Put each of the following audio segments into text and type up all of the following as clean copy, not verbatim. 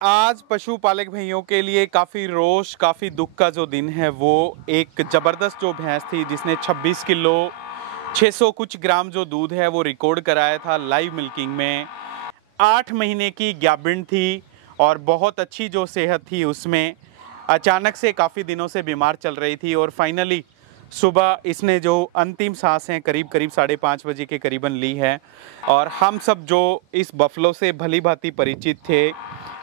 आज पशुपालक भाइयों के लिए काफ़ी रोष काफ़ी दुख का जो दिन है वो एक ज़बरदस्त जो भैंस थी जिसने 26 किलो 600 कुछ ग्राम जो दूध है वो रिकॉर्ड कराया था लाइव मिल्किंग में। 8 महीने की गाभिन थी और बहुत अच्छी जो सेहत थी उसमें। अचानक से काफ़ी दिनों से बीमार चल रही थी और फाइनली सुबह इसने जो अंतिम सांस है करीब 5:30 बजे के करीबन ली है। और हम सब जो इस बफलो से भली भांति परिचित थे,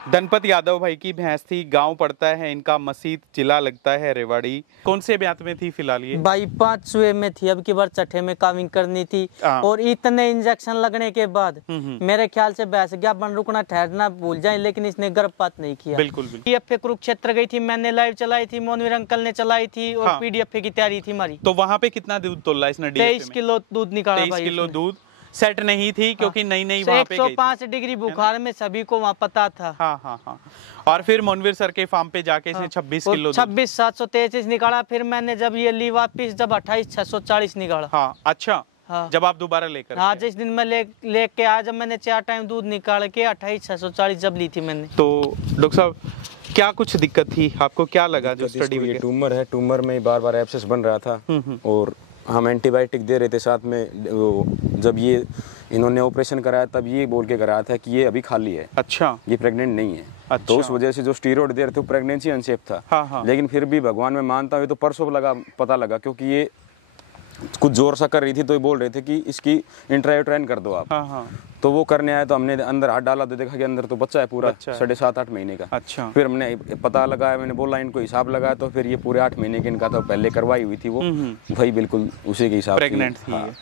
धनपत यादव भाई की भैंस थी। गांव पड़ता है इनका मसीत, जिला लगता है रेवाड़ी। कौन से ब्यात में थी फिलहाल ये? भाई 5वें में थी, अब की बार छठे में काविंग करनी थी। और इतने इंजेक्शन लगने के बाद मेरे ख्याल से भैंस ज्ञापन रुकना ठहरना भूल जाए, लेकिन इसने गर्भपात नहीं किया। बिल्कुल पीडीएफ कुरुक्षेत्र गई थी, मैंने लाइव चलाई थी, मोनवीर अंकल ने चलाई थी और हाँ। पीडीएफ की तैयारी थी हमारी। तो वहाँ पे कितना दूध तोला इसने? 23 किलो दूध निकाला। 23 किलो दूध सेट नहीं थी क्योंकि नई वहाँ पे 105 डिग्री बुखार में सभी को वहाँ पता था। हाँ। और फिर मोनवीर सर के फार्म पे जाके इसने 26 किलो 26,733 निकाला। फिर मैंने जब ये ली वापिस, जब 28,640 निकाला। हाँ अच्छा। हाँ। जब आप दोबारा लेकर हाँ, जिस दिन मैं लेके आया, जब मैंने 4 टाइम दूध निकाल के 28,640 जब ली थी मैंने। तो डॉक्टर साहब क्या कुछ दिक्कत थी आपको? क्या लगा जो स्टडी में? ये ट्यूमर है, ट्यूमर में बार बार एब्सेस बन रहा था और हम एंटीबायोटिक दे रहे थे साथ में। जब ये इन्होंने ऑपरेशन कराया तब ये बोल के कराया था कि ये अभी खाली है। अच्छा। ये प्रेग्नेंट नहीं है। अच्छा। तो उस वजह से जो स्टीरॉयड दे रहे थे वो प्रेगनेंसी अनसेफ था। हाँ। लेकिन फिर भी भगवान में मानता हूँ, तो परसों पता लगा क्योंकि ये कुछ जोर सा कर रही थी, तो ये बोल रहे थे कि इसकी इंट्रायूट्राइन कर दो आप। हाँ। तो वो करने आए तो हमने अंदर हाथ डाला तो देखा कि अंदर तो बच्चा है पूरा 7.5-8 महीने का। अच्छा। फिर हमने पता लगाया, मैंने बोला इनको हिसाब लगाया, तो फिर ये पूरे 8 महीने के इनका तो पहले करवाई हुई थी वो भाई बिल्कुल उसी के हिसाब प्रेग्नेंट थी। हाँ।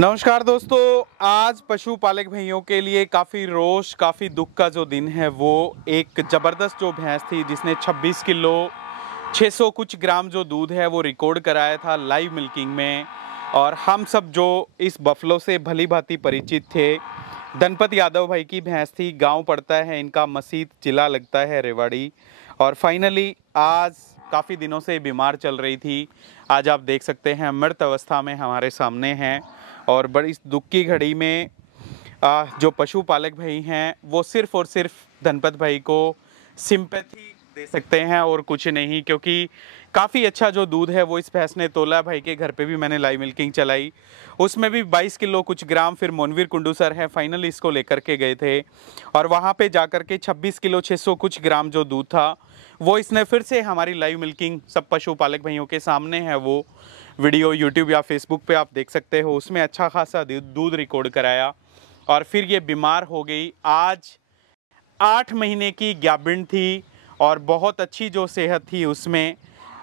नमस्कार दोस्तों, आज पशुपालक भाइयों के लिए काफ़ी रोष काफ़ी दुख का जो दिन है वो एक ज़बरदस्त जो भैंस थी जिसने 26 किलो 600 कुछ ग्राम जो दूध है वो रिकॉर्ड कराया था लाइव मिल्किंग में। और हम सब जो इस बफलो से भली भांति परिचित थे, धनपत यादव भाई की भैंस थी। गांव पड़ता है इनका मसीत, जिला लगता है रेवाड़ी। और फाइनली आज काफ़ी दिनों से बीमार चल रही थी। आज आप देख सकते हैं मृत अवस्था में हमारे सामने हैं। और बड़ी दुख की घड़ी में जो पशुपालक भाई हैं वो सिर्फ़ और सिर्फ धनपत भाई को सिंपैथी दे सकते हैं और कुछ नहीं, क्योंकि काफ़ी अच्छा जो दूध है वो इस भैंस ने तोला। भाई के घर पे भी मैंने लाइव मिल्किंग चलाई, उसमें भी 22 किलो कुछ ग्राम। फिर मोनवीर कुंडू सर है, फाइनली इसको लेकर के गए थे और वहाँ पे जाकर के 26 किलो 600 कुछ ग्राम जो दूध था वो इसने फिर से हमारी लाइव मिल्किंग सब पशुपालक भाइयों के सामने है। वो वीडियो यूट्यूब या फेसबुक पे आप देख सकते हो, उसमें अच्छा खासा दूध रिकॉर्ड कराया और फिर ये बीमार हो गई। आज 8 महीने की गाभिन थी और बहुत अच्छी जो सेहत थी उसमें।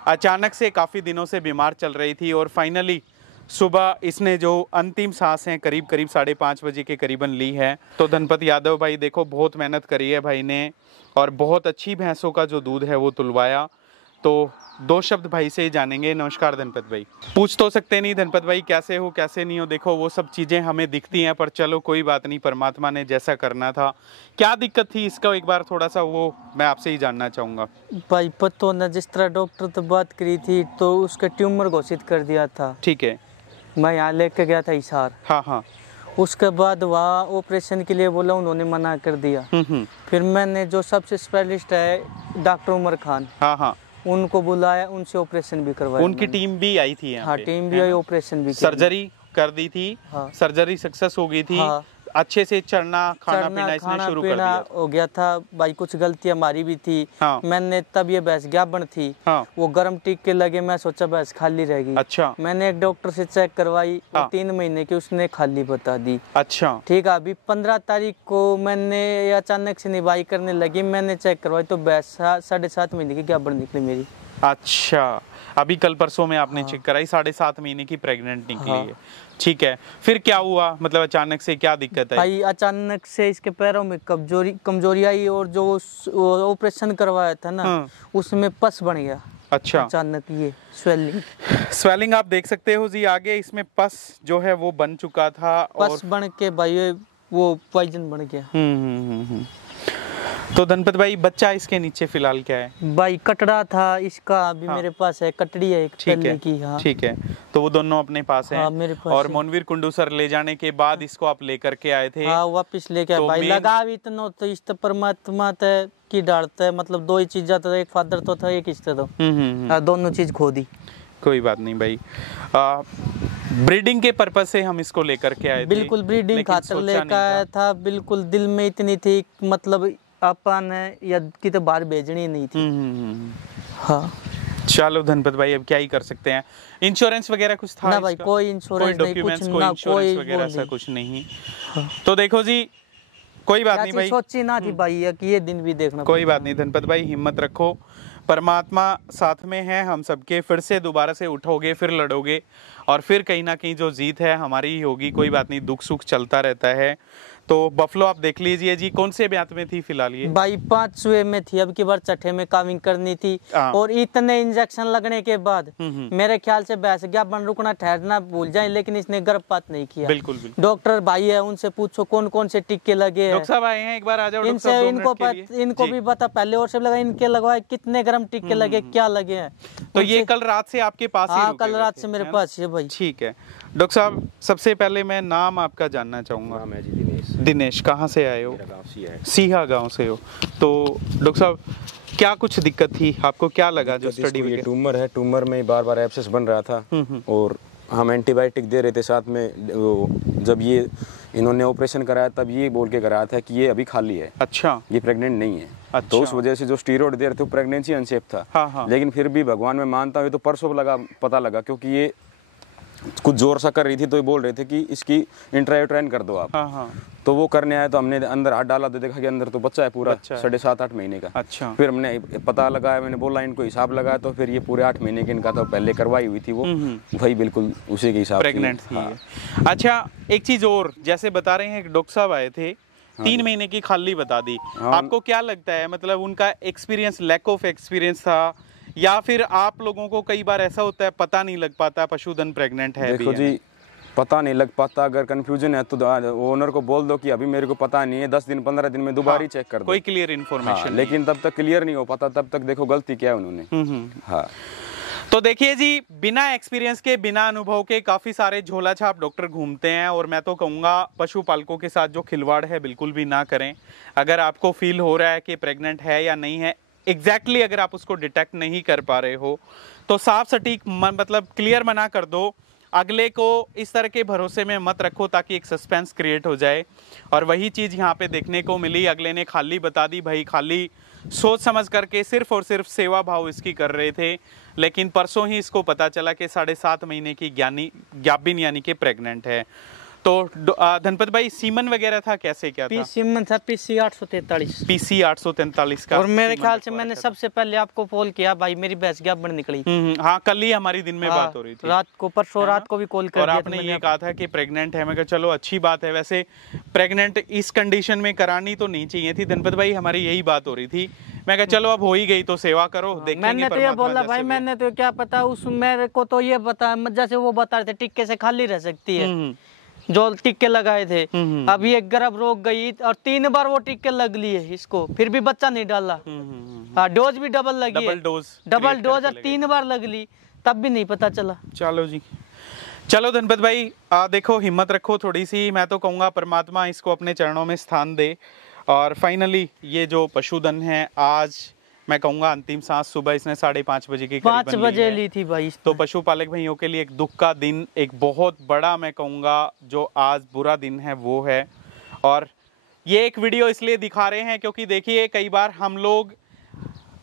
अचानक से काफ़ी दिनों से बीमार चल रही थी और फाइनली सुबह इसने जो अंतिम सांस है करीब 5:30 बजे के करीबन ली है। तो धनपत यादव भाई देखो, बहुत मेहनत करी है भाई ने और बहुत अच्छी भैंसों का जो दूध है वो तुलवाया। तो 2 शब्द भाई से ही जानेंगे। नमस्कार धनपत भाई। पूछ तो सकते नहीं धनपत भाई कैसे हो कैसे नहीं हो, देखो वो सब चीज़ें हमें दिखती हैं, पर चलो कोई बात नहीं, परमात्मा ने जैसा करना था। क्या दिक्कत थी इसका एक बार थोड़ा सा वो मैं आपसे ही जानना चाहूँगा। भाई पतो न, जिस तरह डॉक्टर तो बात करी थी तो उसका ट्यूमर घोषित कर दिया था। ठीक है। मैं यहाँ लेके गया था हिसार। हाँ। उसके बाद वहाँ ऑपरेशन के लिए बोला, उन्होंने मना कर दिया। फिर मैंने जो सबसे स्पेशलिस्ट है डॉक्टर उमर खान, हाँ, उनको बुलाया, उनसे ऑपरेशन भी करवाया। उनकी टीम भी आई थी यहाँ हाँ, पे। टीम भी आई, ऑपरेशन भी सर्जरी कर दी थी। हाँ। सर्जरी सक्सेस हो गई थी। हाँ। अच्छे से खाना पीना इसने शुरू कर दिया हो गया था। भाई कुछ गलती हमारी भी थी। हाँ। मैंने तब ये भैंस गाभिन थी। हाँ। वो गर्म टीके लगे, मैं सोचा भैंस खाली रहेगी। अच्छा। मैंने एक डॉक्टर से चेक करवाई। हाँ। 3 महीने की उसने खाली बता दी। अच्छा। ठीक है। अभी 15 तारीख को मैंने अचानक से निभाई करने लगी, मैंने चेक करवाई तो भैंस 7.5 महीने की गाभिन निकली मेरी। अच्छा, अभी कल परसों में आपने चेक कराई, 7.5 महीने की प्रेग्नेंट निकली है। ठीक है, फिर क्या हुआ? मतलब अचानक से क्या दिक्कत है? भाई अचानक से इसके पैरों में कमजोरी आई और जो ऑपरेशन करवाया था ना उसमें पस बन गया। अच्छा। अचानक ये स्वेलिंग आप देख सकते हो जी आगे, इसमें पस जो है वो बन चुका था। पस बन के भाई वो पॉइजन बन गया। तो धनपत भाई बच्चा इसके नीचे फिलहाल क्या है? भाई कटड़ा था इसका, अभी मेरे पास है, कटड़ी है एक पहले की। हाँ ठीक है, तो वो दोनों अपने पास हैं। हाँ, मेरे पास और है। मोनवीर कुंडू सर ले जाने के बाद इसको आप लेकर के आए थे। हाँ वापिस लेके तो भाई लगा भी इतना तो इष्ट परमात्मा की डालता है, मतलब दो ही चीजें तो, एक फादर तो था एक इष्ट तो दोनों चीज खो दी। कोई बात नहीं भाई, ब्रीडिंग के पर्पज से हम इसको लेकर के आए थे। बिल्कुल ब्रीडिंग खातर लेकर आया था, बिल्कुल दिल में इतनी थी, मतलब अपन या कि तो बाहर भेजनी नहीं थी। हाँ चलो धनपत भाई, अब क्या ही कर सकते हैं। इंश्योरेंस वगैरह कुछ था ना भाई? कोई इंश्योरेंस नहीं, कुछ ना, कोई वगैरह ऐसा कुछ नहीं। तो देखो जी, कोई बात नहीं भाई, सोची ना थी भाई कि ये दिन भी देखना। कोई बात नहीं धनपत भाई, हिम्मत रखो, परमात्मा साथ में है हम सबके। फिर से दोबारा से उठोगे, फिर लड़ोगे, और फिर कहीं ना कहीं जो जीत है हमारी ही होगी। कोई बात नहीं, दुख सुख चलता रहता है। तो बफलो आप देख लीजिए जी। कौन से ब्यात में थी फिलहाल ये? भाई 5वें में थी, अब की बार 6ठे में काविंग करनी थी। और इतने इंजेक्शन लगने के बाद मेरे ख्याल से बैस गया, बन रुकना ठहरना भूल जाए, लेकिन इसने गर्भपात नहीं किया। बिल्कुल बिल्कुल। डॉक्टर भाई है, उनसे पूछो कौन कौन से टिक्के लगे। डॉक्टर साहब आए हैं, एक बार आ जाओ। इनसे इनको भी पता पहले और सब लगा, इनके लगवाए कितने ग्राम टिक्के लगे, क्या लगे हैं। तो ये कल रात से आपके पास ही? हाँ कल रात से मेरे पास है भाई। ठीक है डॉक्टर साहब, सबसे पहले मैं नाम आपका जानना चाहूंगा। दिनेश, कहाँ से आए हो? सीहा गांव से हो। तो डॉक्टर साहब क्या कुछ दिक्कत थी आपको, क्या लगा जो स्टडी में? ट्यूमर है, ट्यूमर में बार बार एब्सेस बन रहा था और हम एंटीबायोटिक दे रहे थे साथ में। जब ये इन्होंने ऑपरेशन कराया तब ये बोल के कराया था कि ये अभी खाली है। अच्छा, ये प्रेग्नेंट नहीं है। अच्छा। तो उस वजह से जो स्टीरॉयड दे रहे थे प्रेगनेंसी अनसेफ था। हाँ। लेकिन फिर भी भगवान में मानता हूँ, तो परसों पता लगा, क्योंकि ये कुछ जोर सा कर रही थी, तो ये बोल रहे थे कि इसकी इंट्रायूटेराइन कर दो आप। हाँ। तो वो करने आए, तो हमने अंदर हाथ डाला तो देखा कि अंदर तो बच्चा है पूरा 7.5-8 महीने का। अच्छा। फिर हमने पता लगाया, मैंने बोला इनको हिसाब लगाया, तो फिर ये पूरे 8 महीने के इनका तो पहले करवाई हुई थी वो, वही बिल्कुल उसी के हिसाब प्रेग्नेंट थी। अच्छा, एक चीज और, जैसे बता रहे हैं डॉक्टर साहब आए थे, 3 महीने की खाली बता दी। आपको क्या लगता है, मतलब उनका एक्सपीरियंस, लैक ऑफ एक्सपीरियंस था, या फिर आप लोगों को कई बार ऐसा होता है पता नहीं लग पाता पशुधन प्रेग्नेंट है? देखो जी, पता नहीं लग पाता। अगर कंफ्यूजन है तो ओनर को बोल दो कि अभी मेरे को पता नहीं है, 10 दिन 15 दिन में दोबारा चेक कर दो। कोई क्लियर इन्फॉर्मेशन। लेकिन तब तक क्लियर नहीं हो पाता, तब तक देखो गलती क्या है उन्होंने। हाँ, तो देखिए जी, बिना एक्सपीरियंस के, बिना अनुभव के काफी सारे झोला छाप डॉक्टर घूमते हैं, और मैं तो कहूँगा पशुपालकों के साथ जो खिलवाड़ है बिल्कुल भी ना करें। अगर आपको फील हो रहा है कि प्रेग्नेंट है या नहीं है, एग्जैक्टली अगर आप उसको डिटेक्ट नहीं कर पा रहे हो, तो साफ सटीक मतलब क्लियर मना कर दो। अगले को इस तरह के भरोसे में मत रखो, ताकि एक सस्पेंस क्रिएट हो जाए। और वही चीज़ यहाँ पे देखने को मिली। अगले ने खाली बता दी भाई, खाली सोच समझ करके सिर्फ और सिर्फ सेवा भाव इसकी कर रहे थे। लेकिन परसों ही इसको पता चला कि 7.5 महीने की ज्ञाबिन यानी कि प्रेग्नेंट है। तो धनपत भाई, सीमन वगैरह था, कैसे क्या था? सीमन था PC 843। PC 843 का। और मेरे ख्याल से मैंने सबसे पहले आपको कॉल किया भाई, मेरी भैंस ज्ञाबिन निकली। हाँ, कल ही हमारी दिन में बात हो रही थी, रात को, परसों रात को भी कॉल कर और आपने ये कहा था कि प्रेग्नेंट है। मैं कहा चलो अच्छी बात है। वैसे प्रेग्नेंट इस कंडीशन में करानी तो नहीं चाहिए थी धनपत भाई, हमारी यही बात हो रही थी। मैं कहा चलो अब हो ही गई तो सेवा करो, देखेंगे। मैंने तो ये बोला भाई, मैंने तो क्या पता, उस मेरे को तो ये पता, जैसे वो बता रहे थे टिक्के से खाली रह सकती है, जो टिक्के लगाए थे। अब ये गर्भ रोक गई और 3 बार वो टिक्के लग लिए इसको, फिर भी बच्चा नहीं डाला। हाँ, डोज भी डबल लगी, डबल डोज और 3 बार लग ली, तब भी नहीं पता चला। चलो जी, चलो धनपत भाई, देखो हिम्मत रखो थोड़ी सी। मैं तो कहूँगा परमात्मा इसको अपने चरणों में स्थान दे। और फाइनली ये जो पशुधन है, आज मैं कहूँगा अंतिम सांस सुबह इसने 5:30 बजे की 5 बजे ली थी भाई। तो पशुपालक भाइयों के लिए एक दुख का दिन, एक बहुत बड़ा, मैं कहूँगा जो आज बुरा दिन है वो है। और ये एक वीडियो इसलिए दिखा रहे हैं क्योंकि देखिए, कई बार हम लोग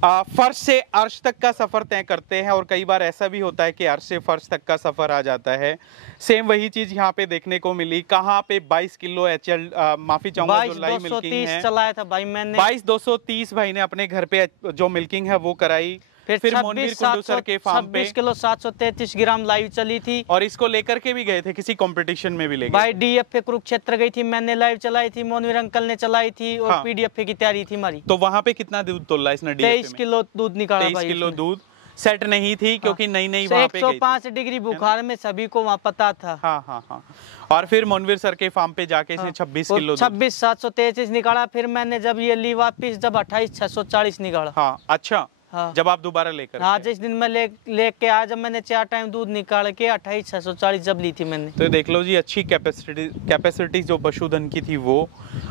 फर्श से अर्श तक का सफ़र तय करते हैं, और कई बार ऐसा भी होता है कि अर्श से फर्श तक का सफ़र आ जाता है। सेम वही चीज़ यहाँ पे देखने को मिली। कहाँ पे 22 किलो HL, माफ़ी चाहूँगा, जो लाइव मिल्किंग है, चलाया था भाई मैंने। 22,230 भाई ने अपने घर पे जो मिल्किंग है वो कराई। फिर मोनवीर कुंडू सर के फार्म पे 26 किलो 733 ग्राम लाइव चली थी। और इसको लेकर के भी गए थे, किसी कंपटीशन में भी ले गए भाई। DFA कुरुक्षेत्र गई थी, मैंने लाइव चलाई थी, मोनवीर अंकल ने चलाई थी, और PDFA की तैयारी थी हमारी। तो वहाँ पे कितना दूध तोला इसने? 23 किलो दूध निकाला। 23 किलो दूध सेट नहीं थी क्योंकि नई नई वहाँ पे गई थी। 105 डिग्री बुखार में सभी को वहाँ पता था। हाँ हाँ हाँ। और फिर मोनवीर सर के फार्म पे जाके इसने 26 किलो 26,733 निकाला। फिर मैंने जब ये ली वापिस, जब 28,640 निकाला। हाँ अच्छा। हाँ। जब आप दोबारा लेकर हाँ, जिस दिन मैं लेके आया, जब मैंने 4 टाइम दूध निकाल के 28,640 जब ली थी मैंने। तो देख लो जी, अच्छी कैपेसिटी जो पशुधन की थी वो,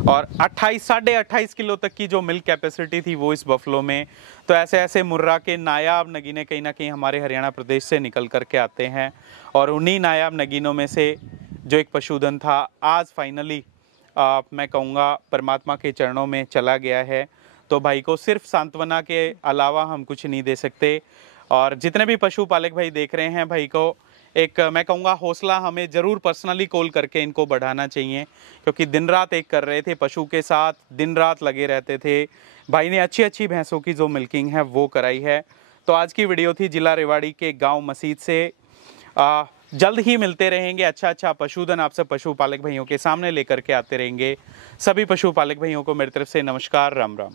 और 28 किलो तक की जो मिल्क कैपेसिटी थी वो इस बफलो में। तो ऐसे ऐसे मुर्रा के नायाब नगीने कहीं ना कहीं हमारे हरियाणा प्रदेश से निकल करके आते हैं, और उन्हीं नायाब नगीनों में से जो एक पशुधन था आज फाइनली मैं कहूँगा परमात्मा के चरणों में चला गया है। तो भाई को सिर्फ सांत्वना के अलावा हम कुछ नहीं दे सकते। और जितने भी पशुपालक भाई देख रहे हैं, भाई को एक मैं कहूँगा हौसला हमें ज़रूर पर्सनली कॉल करके इनको बढ़ाना चाहिए, क्योंकि दिन रात एक कर रहे थे, पशु के साथ दिन रात लगे रहते थे। भाई ने अच्छी अच्छी भैंसों की जो मिल्किंग है वो कराई है। तो आज की वीडियो थी जिला रेवाड़ी के गाँव मसीद से। जल्द ही मिलते रहेंगे, अच्छा पशुधन आप सब पशुपालक भाइयों के सामने लेकर के आते रहेंगे। सभी पशुपालक भाइयों को मेरी तरफ से नमस्कार, राम राम।